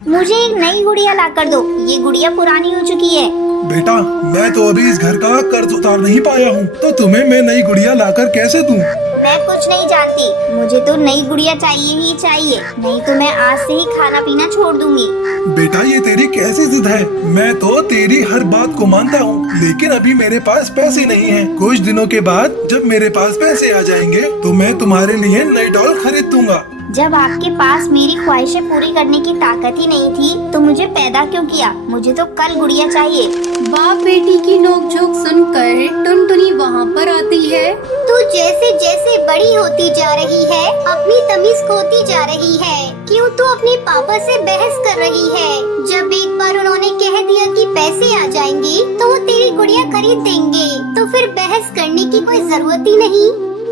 मुझे एक नई गुड़िया ला कर दो, ये गुड़िया पुरानी हो चुकी है। बेटा, मैं तो अभी इस घर का कर्ज उतार नहीं पाया हूँ, तो तुम्हें मैं नई गुड़िया लाकर कैसे दूँ? मैं कुछ नहीं जानती, मुझे तो नई गुड़िया चाहिए ही चाहिए, नहीं तो मैं आज से ही खाना पीना छोड़ दूंगी। बेटा, ये तेरी कैसी जिद है? मैं तो तेरी हर बात को मानता हूँ, लेकिन अभी मेरे पास पैसे नहीं हैं। कुछ दिनों के बाद जब मेरे पास पैसे आ जाएंगे तो मैं तुम्हारे लिए नई डॉल खरीद दूंगा। जब आपके पास मेरी ख्वाहिशें पूरी करने की ताकत ही नहीं थी तो मुझे पैदा क्यों किया? मुझे तो कल गुड़िया चाहिए। बाप बेटी की नोकझोंक सुनकर टुनटुनी वहाँ पर आती है। तू जैसे जैसे बड़ी होती जा रही है, अपनी तमीज खोती जा रही है। क्यों तू अपने पापा से बहस कर रही है? जब एक बार उन्होंने कह दिया कि पैसे आ जाएंगे तो वो तेरी गुड़िया खरीद देंगे, तो फिर बहस करने की कोई जरूरत ही नहीं।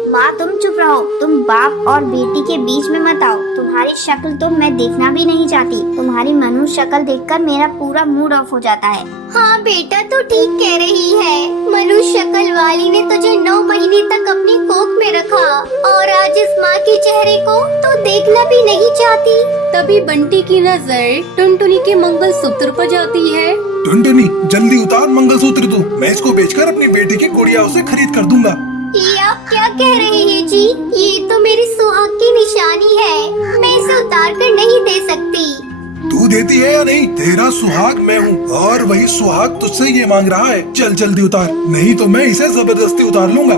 माँ, तुम चुप रहो, तुम बाप और बेटी के बीच में मत आओ। तुम्हारी शक्ल तो मैं देखना भी नहीं चाहती। तुम्हारी मनुष्य शक्ल देखकर मेरा पूरा मूड ऑफ हो जाता है। हाँ बेटा, तू ठीक कह रही है। मनुष्य शक्ल वाली ने तुझे 9 महीने तक अपनी कोख में रखा और आज इस माँ के चेहरे को तो देखना भी नहीं चाहती। तभी बंटी की नजर टुनटुनी के मंगलसूत्र पर जाती है। टुनटुनी, जल्दी उतार मंगलसूत्र तू। मैं इसको बेचकर अपनी बेटी की गुड़िया उसे खरीद कर दूंगा। ये आप क्या कह रहे हैं जी? ये तो मेरी सुहाग की निशानी है, मैं इसे उतार कर नहीं दे सकती। तू देती है या नहीं? तेरा सुहाग मैं हूँ और वही सुहाग तुझसे ये मांग रहा है। चल जल्दी उतार, नहीं तो मैं इसे जबरदस्ती उतार लूंगा।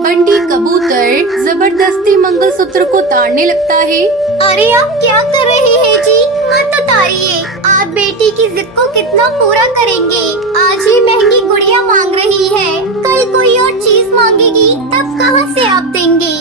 बंटी कबूतर जबरदस्ती मंगलसूत्र को ताड़ने लगता है। अरे आप क्या कर रहे हैं जी? मत उतारिए। आप बेटी की जिद को कितना पूरा करेंगे? आज ये महंगी गुड़िया मांग रही है, कल कोई और चीज मांगेगी, तब कहाँ से आप देंगे?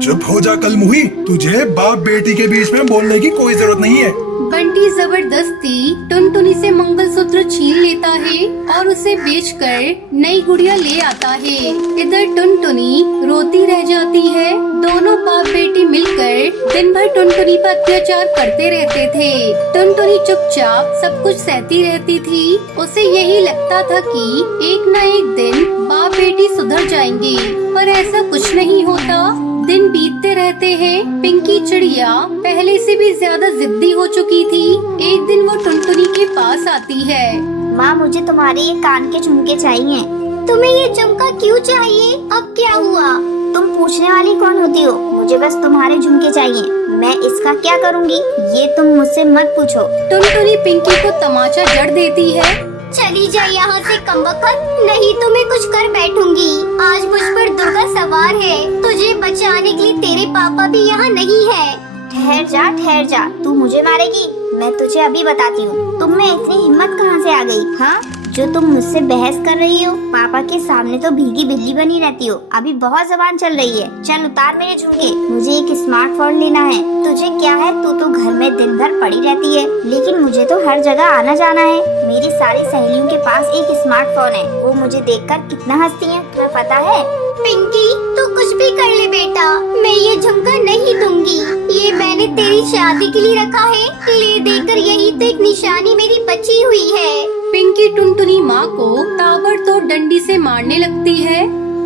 चुप हो जा कल मुही, तुझे बाप बेटी के बीच में बोलने की कोई जरूरत नहीं है। बंटी जबरदस्ती टुनटुनी से मंगलसूत्र छीन लेता है और उसे बेचकर नई गुड़िया ले आता है। इधर टुनटुनी रोती रह जाती है। दोनों बाप बेटी मिलकर दिन भर टुनटुनी पर अत्याचार करते रहते थे। टुनटुनी चुपचाप सब कुछ सहती रहती थी। उसे यही लगता था कि एक न एक दिन बाप बेटी सुधर जाएंगे, पर ऐसा कुछ नहीं होता। दिन बीतते रहते हैं। पिंकी चिड़िया पहले से भी ज्यादा जिद्दी हो चुकी थी। एक दिन वो टुनटुनी के पास आती है। माँ, मुझे तुम्हारे ये कान के झुमके चाहिए। तुम्हें ये झुमका क्यों चाहिए? अब क्या हुआ? तुम पूछने वाली कौन होती हो? मुझे बस तुम्हारे झुमके चाहिए। मैं इसका क्या करूँगी ये तुम मुझसे मत पूछो। टुनटुनी पिंकी को तमाचा जड़ देती है। चली जा यहाँ से कमबख्त, नहीं तो मैं कुछ कर बैठूंगी। आज मुझ पर दुर्गा सवार है, तुझे बचाने के लिए तेरे पापा भी यहाँ नहीं है। ठहर जा, तू मुझे मारेगी? मैं तुझे अभी बताती हूँ। तुम में इतनी हिम्मत कहाँ से आ गई? हाँ, जो तुम मुझसे बहस कर रही हो? पापा के सामने तो भीगी बिल्ली बनी रहती हो। अभी बहुत जबान चल रही है। चल उतार मेरे झुमके, मुझे एक स्मार्टफोन लेना है। तुझे क्या है, तू तो घर में दिन भर पड़ी रहती है, लेकिन मुझे तो हर जगह आना जाना है। मेरी सारी सहेलियों के पास एक स्मार्टफोन है, वो मुझे देखकर कितना हंसती हैं, तुम्हें पता है? पिंकी, तू कुछ भी कर ले बेटा, मैं ये झुमका नहीं दूंगी। ये मैंने तेरी शादी के लिए रखा है, ले देकर यही तो एक निशानी मेरी बची हुई है। पिंकी टुनटुनी माँ को ताबड़तोड़ डंडी से मारने लगती है।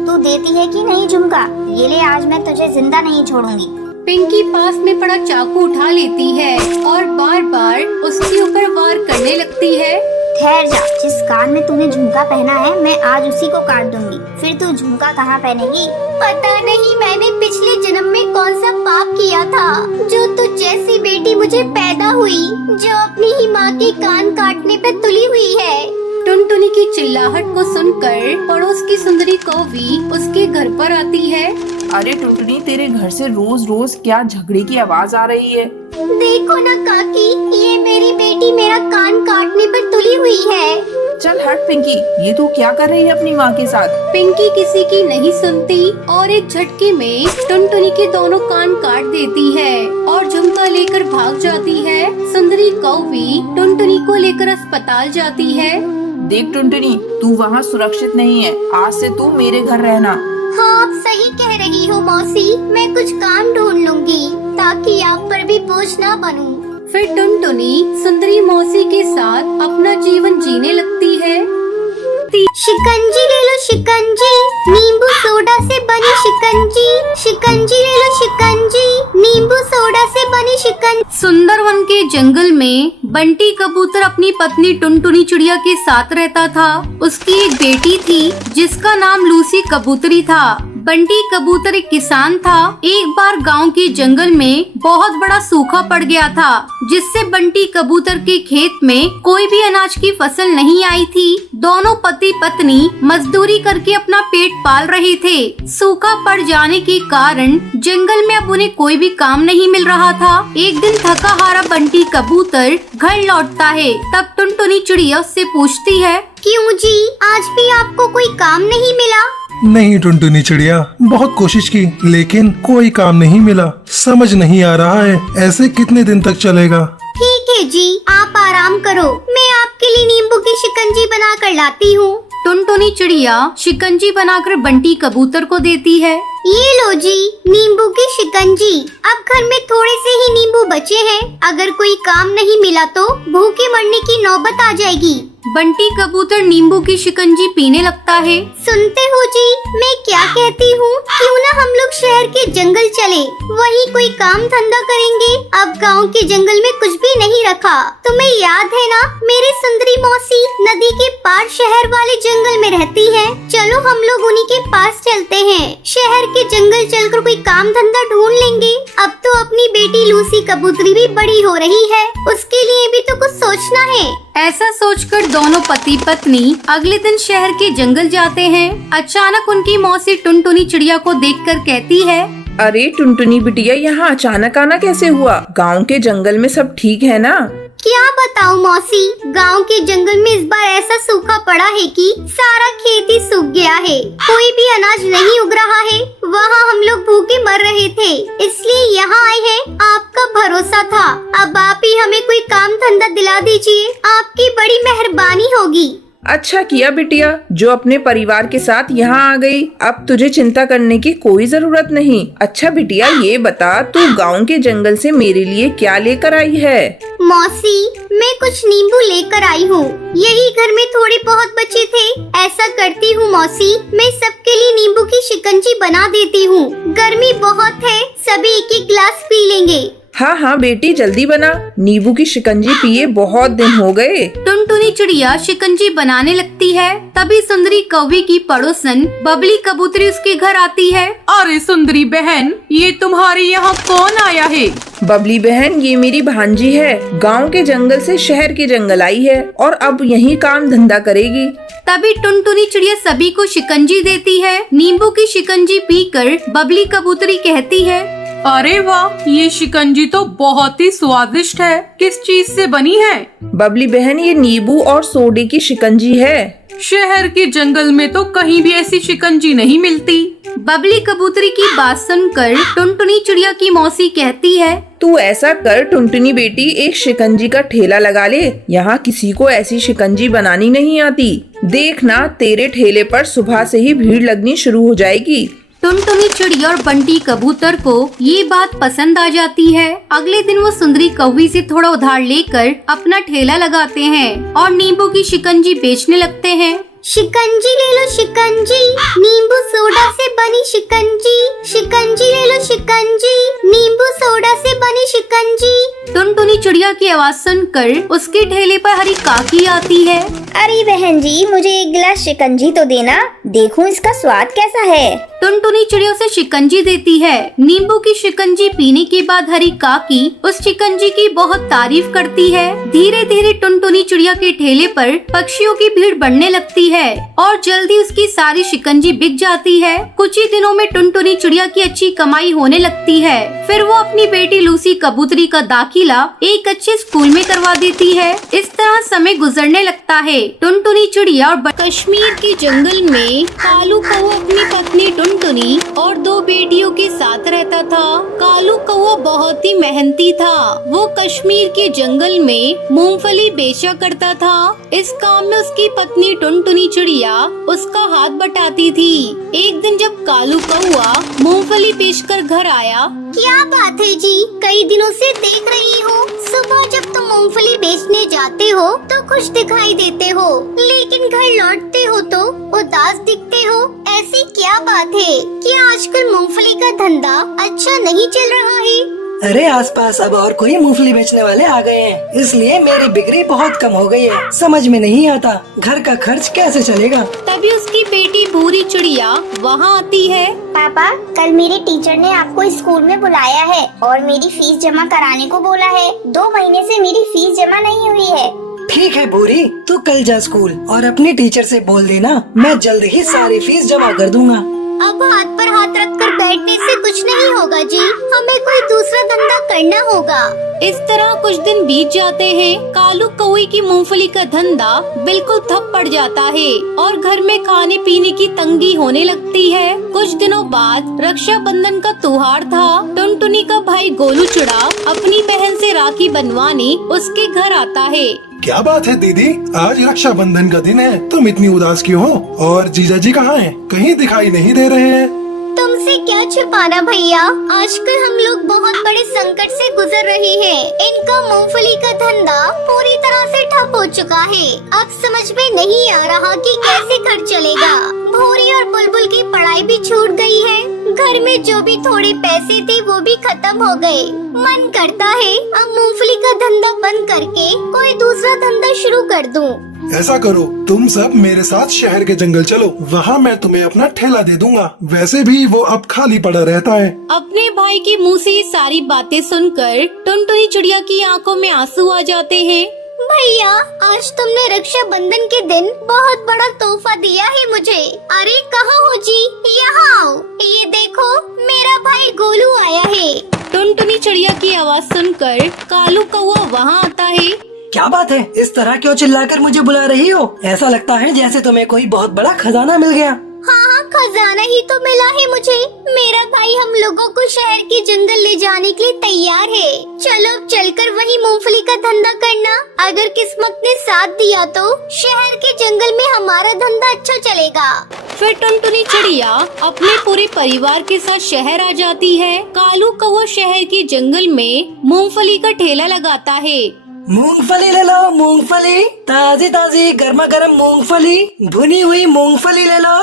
तू देती है कि नहीं झुमका? ये ले, आज मैं तुझे जिंदा नहीं छोड़ूंगी। पिंकी पास में पड़ा चाकू उठा लेती है और बार बार उसके ऊपर वार करने लगती है। ठहर जा, जिस कान में तूने झुमका पहना है मैं आज उसी को काट दूंगी। फिर तू झुमका कहाँ पहनेगी? पता नहीं मैंने पिछले जन्म में कौन सा पाप किया था, जो तुझ जैसी बेटी मुझे पैदा हुई, जो अपनी ही माँ के कान काटने पे तुली हुई है। टुनटुनी की चिल्लाहट को सुनकर पड़ोस की सुंदरी कौवी उसके घर पर आती है। अरे टुनटुनी, तेरे घर से रोज रोज क्या झगड़े की आवाज आ रही है? देखो ना काकी, ये मेरी बेटी मेरा कान काटने पर तुली हुई है। चल हट पिंकी, ये तू क्या कर रही है अपनी माँ के साथ? पिंकी किसी की नहीं सुनती और एक झटके में टुनटुनी के दोनों कान काट देती है और झुमका लेकर भाग जाती है। सुंदरी कौवी टुनटुनी को लेकर अस्पताल जाती है। देख टुनटुनी, तू वहाँ सुरक्षित नहीं है। आज से तू मेरे घर रहना। हाँ, आप सही कह रही हो मौसी, मैं कुछ काम ढूंढ लूंगी ताकि आप पर भी बोझ ना बनूं। फिर टुनटुनी सुंदरी मौसी के साथ अपना जीवन जीने लगती है। सकती। शिकंजी ले लो शिकंजी, नींबू सोडा से बनी शिकंजी। शिकंजी ले लो शिकंजी, नींबू सोडा से बनी शिकंजी। सुंदरवन के जंगल में बंटी कबूतर अपनी पत्नी टुनटुनी चिड़िया के साथ रहता था। उसकी एक बेटी थी जिसका नाम लूसी कबूतरी था। बंटी कबूतर एक किसान था। एक बार गांव के जंगल में बहुत बड़ा सूखा पड़ गया था, जिससे बंटी कबूतर के खेत में कोई भी अनाज की फसल नहीं आई थी। दोनों पति पत्नी मजदूरी करके अपना पेट पाल रहे थे। सूखा पड़ जाने के कारण जंगल में अब उन्हें कोई भी काम नहीं मिल रहा था। एक दिन थका हारा बंटी कबूतर घर लौटता है। तब टुनटुनी चिड़िया उससे पूछती है, क्यों जी, आज भी आपको कोई काम नहीं मिला? नहीं टुनटुनी चिड़िया, बहुत कोशिश की लेकिन कोई काम नहीं मिला। समझ नहीं आ रहा है ऐसे कितने दिन तक चलेगा। ठीक है जी, आप आराम करो, मैं आपके लिए नींबू की शिकंजी बना कर लाती हूँ। टुनटुनी चिड़िया शिकंजी बनाकर बंटी कबूतर को देती है। ये लो जी, नींबू की शिकंजी। अब घर में थोड़े से ही नींबू बचे हैं, अगर कोई काम नहीं मिला तो भूखे मरने की नौबत आ जाएगी। बंटी कबूतर नींबू की शिकंजी पीने लगता है। सुनते हो जी, मैं क्या कहती हूँ, क्यों ना हम लोग शहर के जंगल चले, वहीं कोई काम धंधा करेंगे। अब गांव के जंगल में कुछ भी नहीं रखा। तुम्हें याद है ना, मेरी सुंदरी मौसी नदी के पार शहर वाले जंगल में रहती है। चलो हम लोग उन्हीं के पास चलते हैं। शहर के जंगल चलकर कोई काम धंधा ढूंढ लेंगे। अब तो अपनी बेटी लूसी कबूतरी भी बड़ी हो रही है, उसके लिए भी तो कुछ सोचना है। ऐसा सोचकर दोनों पति पत्नी अगले दिन शहर के जंगल जाते हैं। अचानक उनकी मौसी टुनटुनी चिड़िया को देखकर कहती है, अरे टुनटुनी बिटिया, यहाँ अचानक आना कैसे हुआ? गांव के जंगल में सब ठीक है ना? क्या बताऊं मौसी, गांव के जंगल में इस बार ऐसा सूखा पड़ा है कि सारा खेत ही सूख गया है। कोई भी अनाज नहीं उग रहा है। वहाँ हम लोग भूखे मर रहे थे, इसलिए यहाँ आए हैं। आपका भरोसा था, अब आप ही हमें कोई काम धंधा दिला दीजिए, आपकी बड़ी मेहरबानी होगी। अच्छा किया बिटिया, जो अपने परिवार के साथ यहाँ आ गई। अब तुझे चिंता करने की कोई जरूरत नहीं। अच्छा बिटिया, ये बता तू गांव के जंगल से मेरे लिए क्या लेकर आई है? मौसी, मैं कुछ नींबू लेकर आई हूँ। यही घर में थोड़े बहुत बचे थे। ऐसा करती हूँ मौसी, मैं सबके लिए नींबू की शिकंजी बना देती हूँ। गर्मी बहुत है, सभी एक एक गिलास पी लेंगे। हाँ हाँ बेटी, जल्दी बना। नींबू की शिकंजी पिए बहुत दिन हो गए। टुनटुनी चिड़िया शिकंजी बनाने लगती है। तभी सुंदरी कौवी की पड़ोसन बबली कबूतरी उसके घर आती है। अरे सुंदरी बहन, ये तुम्हारे यहाँ कौन आया है? बबली बहन, ये मेरी भांजी है। गांव के जंगल से शहर के जंगल आई है और अब यही काम धंधा करेगी। तभी टुनटुनी चिड़िया सभी को शिकंजी देती है। नींबू की शिकंजी पीकर बबली कबूतरी कहती है, अरे वाह, ये शिकंजी तो बहुत ही स्वादिष्ट है। किस चीज से बनी है? बबली बहन, ये नींबू और सोडे की शिकंजी है। शहर के जंगल में तो कहीं भी ऐसी शिकंजी नहीं मिलती। बबली कबूतरी की बात सुनकर टुनटुनी चिड़िया की मौसी कहती है, तू ऐसा कर टुनटुनी बेटी, एक शिकंजी का ठेला लगा ले। यहाँ किसी को ऐसी शिकंजी बनानी नहीं आती। देखना, तेरे ठेले पर सुबह से ही भीड़ लगनी शुरू हो जाएगी। टुनटुनी चिड़िया और बंटी कबूतर को ये बात पसंद आ जाती है। अगले दिन वो सुंदरी कौवी से थोड़ा उधार लेकर अपना ठेला लगाते हैं और नींबू की शिकंजी बेचने लगते हैं। शिकंजी ले लो शिकंजी, नींबू सोडा से बनी शिकंजी। शिकंजी ले लो शिकंजी, नींबू सोडा से बनी शिकंजी। टुनटुनी चिड़िया की आवाज सुनकर उसके ठेले पर हरी काकी आती है। अरे बहन जी, मुझे एक गिलास शिकंजी तो देना, देखूं इसका स्वाद कैसा है। टुनटुनी चिड़िया उसे शिकंजी देती है। नींबू की शिकंजी पीने के बाद हरी काकी उस शिकंजी की बहुत तारीफ करती है। धीरे धीरे टुनटुनी चिड़िया के ठेले पर पक्षियों की भीड़ बढ़ने लगती है और जल्दी उसकी सारी शिकंजी बिक जाती है। कुछ ही दिनों में टुनटुनी चिड़िया की अच्छी कमाई होने लगती है। फिर वो अपनी बेटी लूसी कबूतरी का दाखिला एक अच्छे स्कूल में करवा देती है। इस तरह समय गुजरने लगता है। टुनटुनी चिड़िया और कश्मीर के जंगल में कालू कौवा अपनी पत्नी टुनटुनी और दो बेटियों के साथ रहता था। कालू कौवा बहुत ही मेहनती था। वो कश्मीर के जंगल में मूंगफली बेचा करता था। इस काम में उसकी पत्नी टुनटुनी चिड़िया उसका हाथ बटाती थी। एक दिन जब कालू कौवा मूंगफली बेचकर घर आया, क्या बात है जी, कई दिनों से देख रही हूँ, सुबह जब तुम मूंगफली बेचने जाते हो तो खुश दिखाई देते हो, लेकिन घर लौटते हो तो उदास दिखते हो। ऐसी क्या बात है? क्या आजकल मूंगफली का धंधा अच्छा नहीं चल रहा है? अरे आसपास अब और कोई मूंगफली बेचने वाले आ गए हैं, इसलिए मेरी बिक्री बहुत कम हो गई है। समझ में नहीं आता घर का खर्च कैसे चलेगा। तभी उसकी बेटी भूरी चिड़िया वहाँ आती है। पापा, कल मेरे टीचर ने आपको स्कूल में बुलाया है और मेरी फीस जमा कराने को बोला है। 2 महीने से मेरी फीस जमा नहीं हुई है। ठीक है भूरी, तू कल जा स्कूल और अपनी टीचर से बोल देना, मैं जल्द ही सारी फीस जमा कर दूंगा। अब हाथ पर हाथ रखकर बैठने से कुछ नहीं होगा जी, हमें कोई दूसरा धंधा करना होगा। इस तरह कुछ दिन बीत जाते हैं। कालू कौवे की मूंगफली का धंधा बिल्कुल ठप पड़ जाता है और घर में खाने पीने की तंगी होने लगती है। कुछ दिनों बाद रक्षाबंधन का त्योहार था। टुनटुनी का भाई गोलू चिड़ा अपनी बहन से राखी बनवाने उसके घर आता है। क्या बात है दीदी, आज रक्षाबंधन का दिन है, तुम इतनी उदास क्यों हो? और जीजा जी कहाँ हैं? कहीं दिखाई नहीं दे रहे हैं। तुमसे क्या छुपाना भैया, आजकल हम लोग बहुत बड़े संकट से गुजर रहे हैं। इनका मूंगफली का धंधा पूरी तरह से ठप हो चुका है। अब समझ में नहीं आ रहा कि कैसे घर चलेगा। भूरी और बुलबुल की पढ़ाई भी छूट गई है। घर में जो भी थोड़े पैसे थे वो भी खत्म हो गए। मन करता है अब मूंगफली का धंधा बंद करके कोई दूसरा धंधा शुरू कर दूं। ऐसा करो, तुम सब मेरे साथ शहर के जंगल चलो, वहाँ मैं तुम्हें अपना ठेला दे दूंगा। वैसे भी वो अब खाली पड़ा रहता है। अपने भाई के मुंह से ये सारी बातें सुनकर टुनटुनी चिड़िया की आंखों में आंसू आ जाते हैं। भैया, आज तुमने रक्षाबंधन के दिन बहुत बड़ा तोहफा दिया है मुझे। अरे कहाँ हो जी, यहाँ आओ। ये देखो, मेरा भाई गोलू आया है। टुनटुनी चिड़िया की आवाज सुनकर कालू कौवा वहाँ आता है। क्या बात है, इस तरह क्यों चिल्लाकर मुझे बुला रही हो? ऐसा लगता है जैसे तुम्हें कोई बहुत बड़ा खजाना मिल गया। हाँ, खजाना ही तो मिला है मुझे। मेरा भाई हम लोगों को शहर के जंगल ले जाने के लिए तैयार है। चलो अब चलकर वही मूंगफली का धंधा करना। अगर किस्मत ने साथ दिया तो शहर के जंगल में हमारा धंधा अच्छा चलेगा। फिर टुनटुनी चिड़िया अपने पूरे परिवार के साथ शहर आ जाती है। कालू कौवा शहर के जंगल में मूंगफली का ठेला लगाता है। मूंगफली ले लो, मूंगफली ताजी ताजी गर्मा गर्म मूंगफली, भुनी हुई मूंगफली ले लो।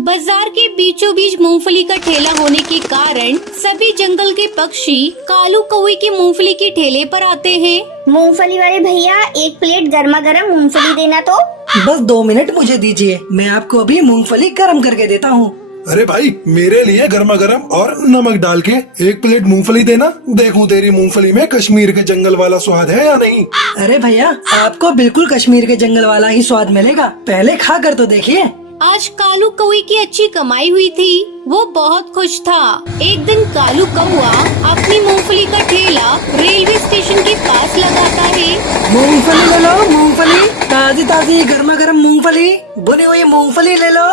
बाजार के बीचों बीच मूंगफली का ठेला होने के कारण सभी जंगल के पक्षी कालू कौवे की मूंगफली के ठेले पर आते हैं। मूंगफली वाले भैया, 1 प्लेट गर्मा गर्म मूंगफली देना तो। बस 2 मिनट मुझे दीजिए, मैं आपको अभी मूंगफली गर्म करके देता हूँ। अरे भाई, मेरे लिए गर्मा गर्म और नमक डाल के 1 प्लेट मूंगफली देना। देखूं तेरी मूंगफली में कश्मीर के जंगल वाला स्वाद है या नहीं। अरे भैया, आपको बिल्कुल कश्मीर के जंगल वाला ही स्वाद मिलेगा, पहले खा कर तो देखिए। आज कालू कौवे की अच्छी कमाई हुई थी, वो बहुत खुश था। एक दिन कालू कौवा अपनी मूंगफली का ठेला रेलवे स्टेशन के पास लगाता है। मूंगफली ले लो, मूंगफली ताजी ताजी गर्मा गर्म मूंगफली, भुनी हुई मूंगफली ले लो।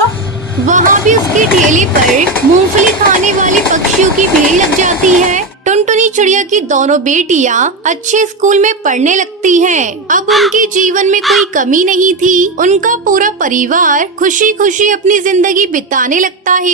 वहाँ भी उसके ठेले पर मूंगफली खाने वाले पक्षियों की भीड़ लग जाती है। टुनटुनी चिड़िया की दोनों बेटियाँ अच्छे स्कूल में पढ़ने लगती हैं। अब उनके जीवन में कोई कमी नहीं थी। उनका पूरा परिवार खुशी खुशी अपनी जिंदगी बिताने लगता है।